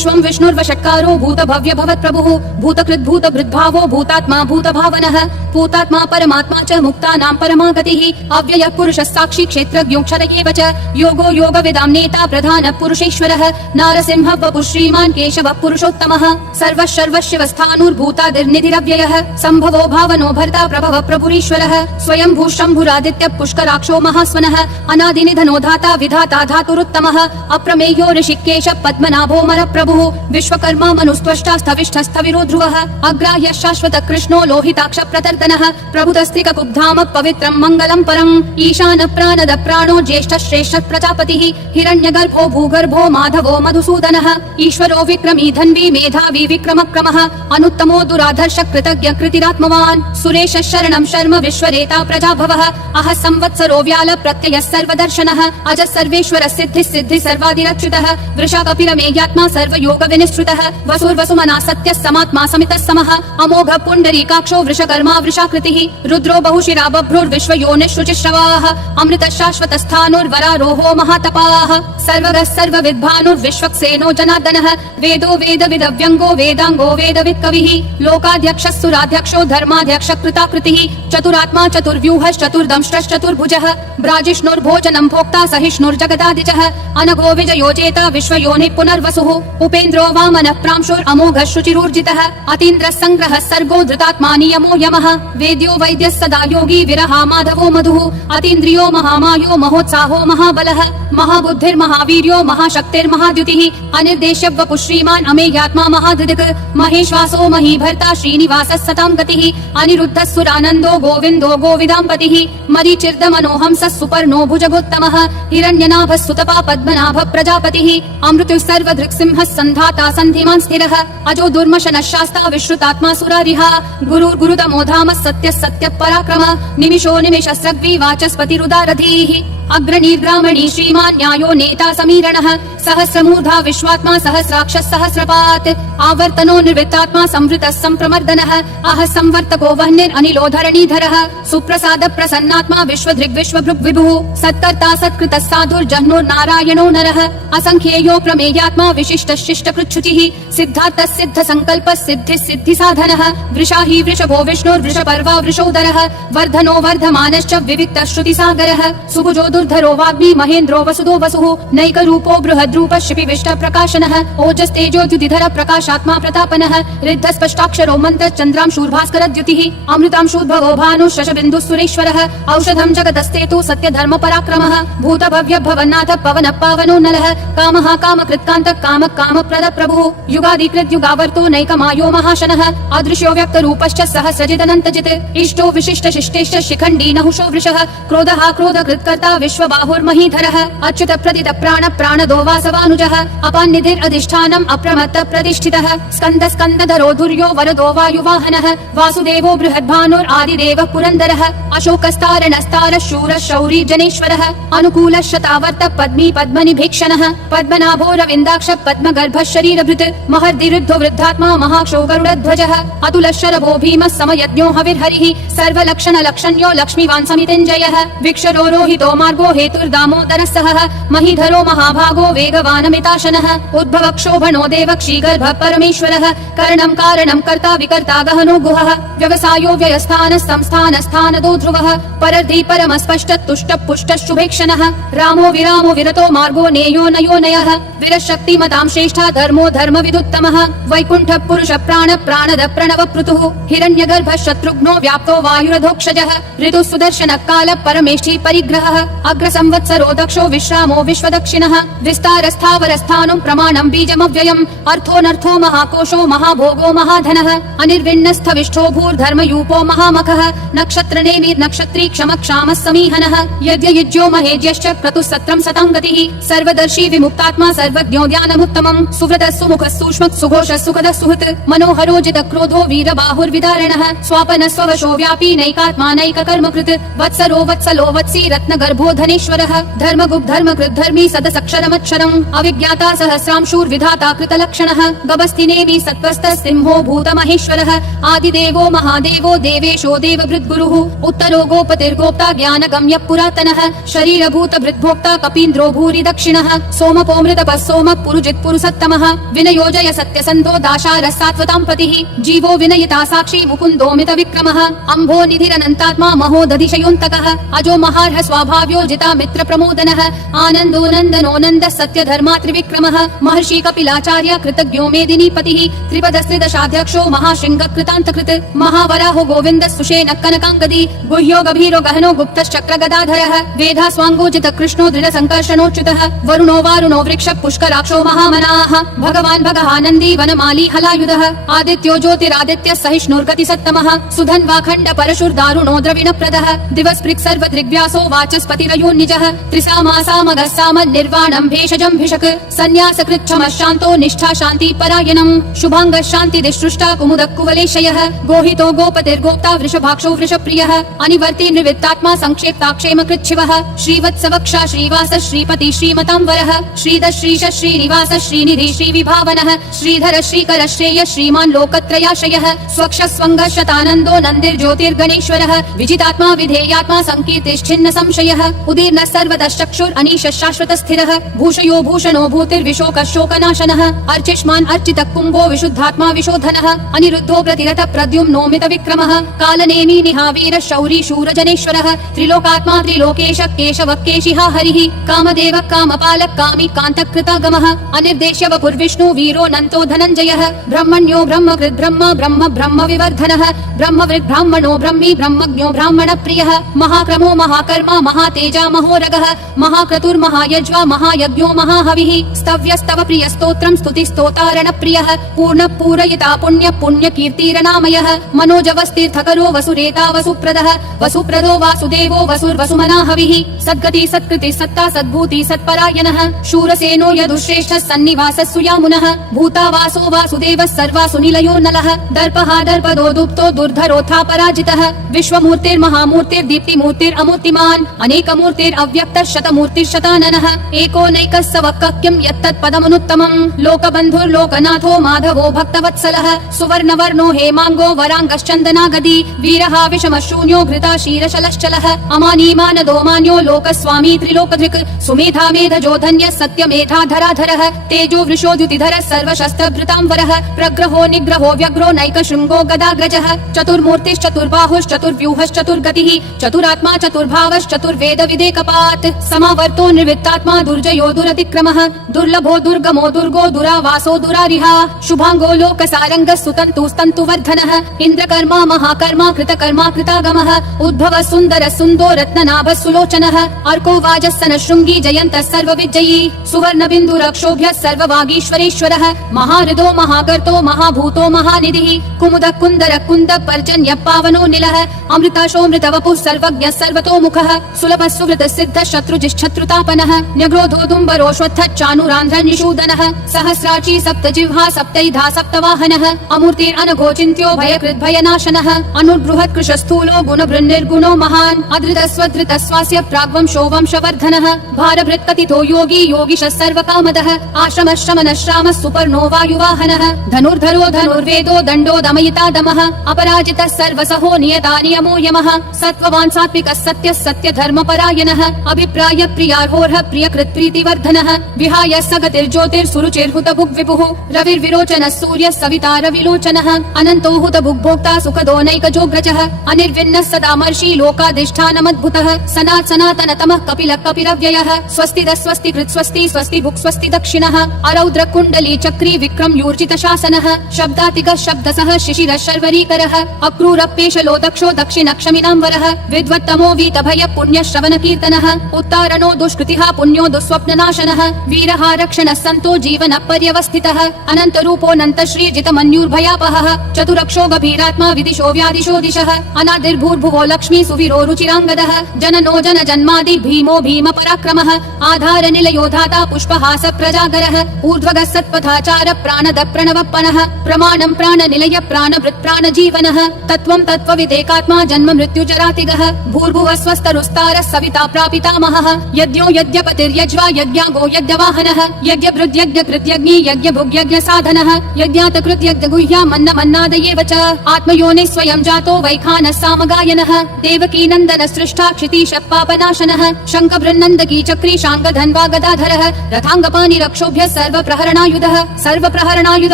विश्वं विष्णुर्वषट्कारो भूत भव्य भवत् प्रभुः भूतकृत् भूत भृद्भावो भूतात्मा भूत भावनः भूतात्मा परमात्मा च मुक्तानां परमा गतिः अव्ययः पुरुषः साक्षी क्षेत्रज्ञोऽक्षर एव च योगो योगविदां नेता प्रधानः पुरुषेश्वरः नारसिंहः वपुः श्रीमान् केशवः पुरुषोत्तमः सर्वः सर्वशिवस्थाणुर्भूतादिर्निधिरव्ययः सम्भवो भावनो भर्ता प्रभवः प्रभुरीश्वरः स्वयंभू शम्भुरादित्यः पुष्कराक्षो महास्वनः अनादिनिधनो धाता विधाता धातुरुत्तमः अप्रमेयो ऋषिकेशः पद्मनाभोऽमरः प्रभुः विश्वकर्मा मनुस्त्वष्टा स्थविष्ठस्थविरो ध्रुवः अग्राह्यः शाश्वतः कृष्णो लोहिताक्ष प्रतर्दनः प्रभुतस्त्रिककुब्धामः पवित्रं मङ्गलं परम् ईशानः प्राणदः प्राणो ज्येष्ठः श्रेष्ठः प्रजापतिः हिरण्यगर्भो भूगर्भो माधवो मधुसूदनः ईश्वरो विक्रमी धन्वी मेधावी विक्रमक्रमः अनुत्तमो दुराधर्ष कृतज्ञ कृतिरात्मवान् सुरेशः शरणं शर्म विश्वरेता प्रजाभवः अह संवत्सरो व्याल प्रत्ययः सर्वदर्शनः अज सर्वेश्वर सिद्धिः सिद्धि सर्वादिरच्युतः वृषा कपिलमेयात्मा सर्वयोग विनिश्रुतः वसुर्वसुमना सत्यः समात्मा समितः समः अमोघ पुण्डरीकाक्षो वृषकर्मा वृषाकृतिः रुद्रो बहुशिरा बभ्रुर्विश्वयोनिः शुचिश्रवाः अमृतः शाश्वतस्थानुर्वरारोहो महातपाः सर्वगः सर्वविद्भानुर्विश्वक्सेनो जनार्दनः वेदो वेदविदव्यङ्गो वेदाङ्गो वेदवित्कविः लोकाध्यक्षः सुराध्यक्षो धर्माध्यक्ष कृताकृतिः चतुरात्मा चतुर्व्यूहश्चतुर्दंष्ट्रश्चतुर्भुजः ब्राजिष्णुर्भोजनं भोक्ता सहिष्णुर्जगदादिजः अनघो विजयोजेता विश्वयोनिः पुनर्वसुः उपेन्द्रो वामनः प्रांशुरमोघः शुचिरूर्जितः अतीन्द्रः संग्रहः सर्गो धृतात्मा नियमो यमः वेद्यो वैद्यः सदा योगी विरहा माधवो मधुः अतीन्द्रियो महामायो महोत्साहो महाबलः महाबुद्धिर्महावीर्यो महाशक्तिर्महाद्युतिः अनिर्देश्य वपुः श्रीमान् अमेयात्मा महाधृदिक् महेश्वासो महीभर्ता श्रीनिवासः सतां गतिः अनिरुद्धः सुरानन्दो गोविन्दो गोविदाम्पतिः मरीचिर्दमनोहंसः सुपर्णो भुजगोत्तमः हिरण्यनाभः सुतपा पद्मनाभः प्रजापतिः अमृतुः सर्वदृक्सिंहः सन्धाता सन्धिमान् स्थिरः अजो दुर्मशनः शास्ता विश्रुतात्मा सुरारिः गुरुर्गुरुतमो धामः सत्यः सत्यः पराक्रमः निमिषो निमिषस्रग्वी वाचस्पतिरुदारधीः अग्रणीर्ग्रामणी श्रीमान् न्यायो नेता समीरणः सहस्रमूर्धा विश्वात्मा सहस्राक्षः सहस्रपात् आवर्तनो निर्वृत्तात्मा संवृतः संप्रमर्दनः अह संवर्तको वह्निरनिलो धरणीधरः सुप्रसाद प्रसन्नात्मा विश्वदृग्विश्वभृग् विभुः सत्कर्ता सत्कृतः साधुर्जह्नुर्नारायणो नरः असंख्येयो प्रमेयात्मा विशिष्टः शिष्टकृच्छुचिः सिद्धार्थः सिद्ध संकल्पः सिद्धिः सिद्धि साधनः वृषाही वृषभो विष्णुर्वृषपर्वा वृषोदरः वर्धनो वर्धमानश्च विविक्तः श्रुतिसागरः सुभुजो दुर्धरो वाग्मी महेन्द्रो वसुदो वसुः नैकरूपो बृहद्रूपः शिपिविष्ट प्रकाशनः ओजस्तेजो द्युतिधर प्रकाशात्मा प्रतापनः रिद्ध स्पष्टाक्षरो मन्त्र चन्द्रांशूर्भास्कर द्युतिः अमृतांशूद्भवो भानु शशबिन्दुः सुरेश्वरः औषधं जगदस्तेतु सत्य धर्म पराक्रमः भूत भव्य भवन्नाथ पवन पावनो नलः कामः कामकृत्कान्त काम कामप्रद प्रभुः युगादिकृत युगावर्तो नैकमायो महाशनः अदृश्यो व्यक्त रूपश्च सहस्रजिदनन्तजित् इष्टो विशिष्ट शिष्टेश्च शिखण्डी नहुषो वृषः क्रोधः क्रोधकृत्कर्ता विश्वबाहुर्महीधरः अच्युत प्रदित प्राण प्राणदो वासवानुजः अपान्निधिरधिष्ठानम् अप्रमत्त प्रतिष्ठितः स्कन्द स्कन्दधरो धुर्यो वरदो वायुवाहनः वासुदेवो बृहद्भानुरादिदेवः पुरन्दरः अशोकस्तारणस्तारः शूरः शौरी जनेश्वरः अनुकूलः शतावर्त पद्मी पद्मनिभीक्षणः पद्मनाभो रविन्दाक्ष पद्मगर्भः शरीरभृत् महर्दिरुद्धो वृद्धात्मा महाक्षो गरुडध्वजः अतुलः शरभो भीमः समयज्ञो हविर्हरिः सर्वलक्षण लक्षण्यो लक्ष्मीवान् समितिञ्जयः विक्षरो रोहितो मार्गो हेतुर्दामोदरः सहः महीधरो महाभागो वेगवानमिताशनः उद्भव क्षोभणो देवक्षीगर्भः परमेश्वरः करणं कारणं कर्ता विकर्ता गहनो गुहः व्यवसायो व्ययस्थानः संस्थानस्थानदो ध्रुवः परर्धि परमस्पष्ट तुष्ट पुष्ट शुभेक्षणः रामो विरामो विरतो मार्गो नेयो नयो नयः विरशक्तिमतां श्रेष्ठा धर्मो धर्मविदुत्तमः वैकुण्ठ पुरुष प्राण प्राणद प्रणव पृथुः हिरण्यगर्भः शत्रुघ्नो व्याप्तो वायुरधोक्षजः ऋतुः सुदर्शन काल परमेष्ठी परिग्रहः अग्रसंवत्सरो दक्षो विश्रामो विश्वदक्षिणः विस्तारस्थावरस्थानं प्रमाणं बीजमव्ययम् अर्थोऽनर्थो महाकोशो महाभोगो महाधनः अनिर्विण्णस्थविष्ठो भूर्धर्मयूपो महामखः नक्षत्रनेमि नक्षत्री क्षमक्षामः समीहनः यज्ञयुज्यो महेज्यश्च क्रतुः सतां गतिः सर्वदर्शी विमुक्तात्मा सर्वज्ञो ज्ञानमुत्तमम् सुव्रतः सुमुखः सूक्ष्मः सुघोषः सुखदः सुहृत् मनोहरोजित क्रोधो वीरबाहुर्विदारणः स्वापन स्ववशो व्यापी नैकात्मा नैककर्मकृत् वत्सरो वत्सलो वत्सी रत्नगर्भो धनेश्वरः धर्मगुप् धर्मकृत् धर्मी सदसक्षरमक्षरम् अविज्ञाता सहस्रांशूर्विधाता कृतलक्षणः गभस्तिनेमि सत्त्वस्तः सिंहो भूतमहेश्वरः आदिदेवो महादेवो देवेशो देवभृद्गुरुः उत्तरो गोपतिर्गोप्ता ज्ञानगम्यः पुरातनः शरीरभूत भृद्भोक्ता कपीन्द्रो भूरि दक्षिणः सोमपोमृतपः सोमः पुरुजित् पुरुष सत्तमः विनयोजय सत्यसन्धो दाशारः सात्वतां पतिः जीवो विनयिता साक्षी मुकुन्दो मितविक्रमः अम्भो निधिरनन्तात्मा महोदधिशयोऽन्तकः अजो महार्ह स्वाभाव्यो जिता मित्र प्रमोदनः आनन्दो नन्दनो नन्दः सत्य धर्मा त्रिविक्रमः महर्षि कपिलाचार्य कृतज्ञो मेदिनीपतिः त्रिपदस्त्रिदशाध्यक्षो महाशृंग कृतान्तकृत महावराहो गोविन्द सुषेण कनकाङ्गदी गुह्यो गभीरो गहनो गुप्तश्चक्र गदाधरः वेधा स्वाङ्गोजित कृष्णो दृढ संकर्षणोच्युतः वरुणो वारुणो वृक्ष पुष्कराक्षो महामनाः भगवान् भगहानन्दी वनमाली हलायुधः आदित्यो ज्योतिरादित्य सहिष्णुर्गति सत्तमः सुधन्वाखण्ड परशुर्दारुणो द्रविणप्रदः दिवस्पृक् सर्वदृग्व्यासो वाचस्पतिरयोन्निजः त्रिसामासामगः सामन्निर्वाणं भेषजं भिषक् सन्न्यासकृच्छमः शान्तो निष्ठा शान्ति परायणम् शुभाङ्गः शान्तिदिष्टृष्टा कुमुदः कुवलेशयः गोहितो गोपतिर्गोप्ता वृषभाक्षो वृषप्रियः अनिवर्ति निवृत्तात्मा संक्षेप्ताक्षेम कृच्छिवः श्रीवत्सवक्षा श्रीवास श्रीपति श्रीमताम्बरः श्रीधर श्रीश श्रीनिवास श्रीनिधि श्रीविभावनः श्रीधर श्रीकर श्रेय श्रीमान् लोकत्रयाश्रयः स्वक्ष स्वङ्ग शतानन्दो नन्दिर्ज्योतिर्गणेश्वरः विजितात्मा विधेयात्मा संकीर्तिश्छिन्न संशयः उदीर्णः सर्वतश्चक्षुर् अनीश शाश्वत स्थिरः भूषयो भूषणो भूतिर्विशोकः शोकनाशनः अर्चिष्मान् अर्चितः कुम्भो विशुद्धात्मा विशोधनः अनिरुद्धो प्रतिरथ प्रद्युम्नो मितविक्रमः कालनेमी निहावीर शौरी शूरजनेश्वरः त्रिलोकात्मा त्रिलोकेश केशव केशिहा हरिः कामदेव कामपालक कामी कान्तकृतागमः अनिर्देश्य वपुर्विष्णु वीरो नन्तो धनञ्जयः ब्रह्मण्यो ब्रह्मकृत् ब्रह्म ब्रह्म ब्रह्म विवर्धनः ब्रह्मवृद् ब्राह्मणो ब्रह्मी ब्रह्मज्ञो ब्राह्मण प्रियः महाक्रमो महाकर्मा महातेजा महोरगः महाक्रतुर्महायज्वा महायज्ञो महाहविः स्तव्यस्तव प्रिय स्तोत्रं स्तुति स्तोतारण प्रियः पूर्ण पूरयिता पुण्य पुण्य कीर्तिरनामयः मनोजवस्तीर्थकरो वसुरेता वसुप्रदः वसुप्रदो वासुदेवो वसुर्वसुमना हविः सद्गति सत्कृति सत्ता सद्भूति सत्परायणः शूरसेनो यदुश्रेष्ठः सन्निवासः सुयामुनः भूतावासो वासुदेवः सर्वासु निलयो नलः दर्पः दर्पदो दुप्तो दुर्धरोऽथा पराजितः विश्वमूर्तिर्महामूर्तिर्दीप्तिमूर्तिरमूर्तिमान् अनेकमूर्तिरव्यक्तः शतमूर्तिर्शताननः एकोनैकः स वक्क्यं यत्तत्पदमनुत्तमम् लोकबन्धुर्लोकनाथो माधवो भक्तवत्सलः सुवर्णवर्णो हेमाङ्गो वराङ्गश्चन्दनागदी वीरः विषमशून्यो घृता क्षीरशलश्चलः अमानीमानदो मान्यो लोकस्वामी त्रिलोकधृक् सुमेधा मेधजो धन्यः सत्यमेधाधराधरः तेजो वृषोद्युतिधरः सर्वशस्त्रभृताम्बरः प्रग्रहो निग्रहो व्यग्रो नैकशृङ्गो गदाग्रजः चतुर्मूर्तिश्चतुर्बाहुश्चतुर्व्यूहश्चतुर्गतिः चतुरात्मा चतुर्भावश्चतुर्वेद विदेकपात् समावर्तो निर्वित्तात्मा दुर्जयो दुरतिक्रमः दुर्लभो दुर्गमो दुर्गो दुरावासो दुरारिहा शुभाङ्गो लोकसारङ्गः सुतन्तुस्तन्तुवर्धनः इन्द्रकर्मा महाकर्मा कृतकर्मा कृतागमः उद्भवः सुन्दरः सुन्दो रत्ननाभः सुलोचनः अर्को वाजस्सन शृङ्गी जयन्तः सर्वविजयी सुवर्णबिन्दुरक्षोभ्यः सर्ववागीश्वरेश्वरः महाहृदो महागर्तो महाभूतो महानिधिः कुमुदः कुन्दर कुन्द पर्जन्यः पावनो निलः अमृताशोऽमृतवपुः सर्वज्ञः सर्वतोमुखः सुलभः सुवृतः सिद्धः शत्रुजिश्शत्रुतापनः न्यग्रोधोदुम्बरोऽश्वत्थः चानुरान्ध्रः निषूदनः सहस्राची सप्तजिह्वा सप्तैधा सप्तवाहनः अमूर्तिरनघोचिन्त्यो भयकृद्भयनाशनः अनुर्बृहत् कृशस्थूलो गुणभृन्निर्गुणो महान् अधृतस्वधृतस्वास्य प्राग्वंशो वंशवर्धनः भारभृत्कथितो योगी योगिशः सर्वकामदः आश्रमः श्रमणः श्रामः सुपर्णो वायुवाहनः धनुर्धरो धनुर्वेदो दण्डो दमयिता दमः अपराजितः सर्वसहो नियता नियमो यमः सत्त्ववान् सात्विकः सत्यः सत्यधर्मपरायणः अभिप्राय प्रियार्होर्ह प्रियकृत्प्रीतिवर्धनः विहाय सगतिर्ज्योतिर्सुरुचिर्हुतभुग् विपुः रविर्विरोचनः सूर्यः सविता रविलोचनः अनन्तो हुतभुग्भोक्ता सुखदोनैकजोग्रजः अनिर्विन्नः सदामर्षि लोकाधिष्ठानमद्भुतः सनातनतमः कपिलः कपिरव्ययः स्वस्तिदः स्वस्तिकृत् स्वस्ति स्वस्ति भुक् स्वस्ति दक्षिणः अरौद्र कुण्डली चक्री विक्रम यूर्जित शासनः शब्दातिगः शब्दसः शिशिरः शर्वरीकरः अक्रूरप्येशलो दक्षो दक्षिणक्षमिनाम्बरः विद्वत्तमो वीतभय पुण्यश्रवण कीर्तनः उत्तारणो दुष्कृतिः पुण्यो दुःस्वप्ननाशनः वीरः रक्षणः सन्तो जीवन पर्यवस्थितः अनन्तरूपोऽनन्त श्रीजितमन्युर्भयापहः चतुरक्षो गभीरात्मा विदिशो व्यादिशो दिशः अनादिर्भूर्भुवो लक्ष्मी सुवीरो रुचिराङ्गदः जननो जन जन्मादि भीमो भीम पराक्रमः आधार निलयो धाता पुष्पहास प्रजागरः ऊर्ध्वगः सत्पथाचार प्राणद प्रणवप्पनः प्रमाणं प्राणनिलय प्राणभृत् प्राणजीवनः तत्त्वं तत्त्वविदेकात्मा जन्म मृत्युजरातिगः भूर्भुवः स्वस्तरुस्तारः सविता प्रापितामहः यज्ञो यज्ञपतिर्यज्वा यज्ञागो यज्ञवाहनः यज्ञभृद्यज्ञकृत्यग्नि यज्ञभुग्यज्ञसाधनः यज्ञातकृत्यज्ञगुह्या मन्नमन्नादयेव च आत्मयोनिः स्वयं जातो वैखानः सामगायनः देवकी नन्दन सृष्टा क्षितीशः पापनाशनः शङ्खबृन्नन्दकी चक्री शाङ्गधन्वा गदाधरः रथाङ्गपाणिरक्षोभ्यः सर्वप्रहरणायुधः सर्वप्रहरणायुध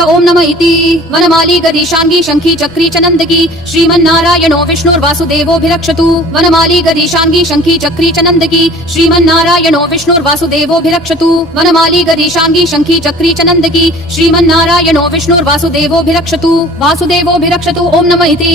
ओम नमः इति वनमाली गदीशांगी शंखी चक्री च नंदकी श्रीमन्नारायणो विष्णुर्वासुदेवोऽभिरक्षतु वनमाली गदीशांगी शंखी चक्री च नंदकी श्रीमन्नारायणो विष्णुर्वासुदेवोऽभिरक्षतु वनमाली गदीशांगी शंखी चक्री च नंदकी श्रीमन्नारायणो विष्णुर्वासुदेवोऽभिरक्षतु वासुदेवोऽभिरक्षतु ओम नमः इति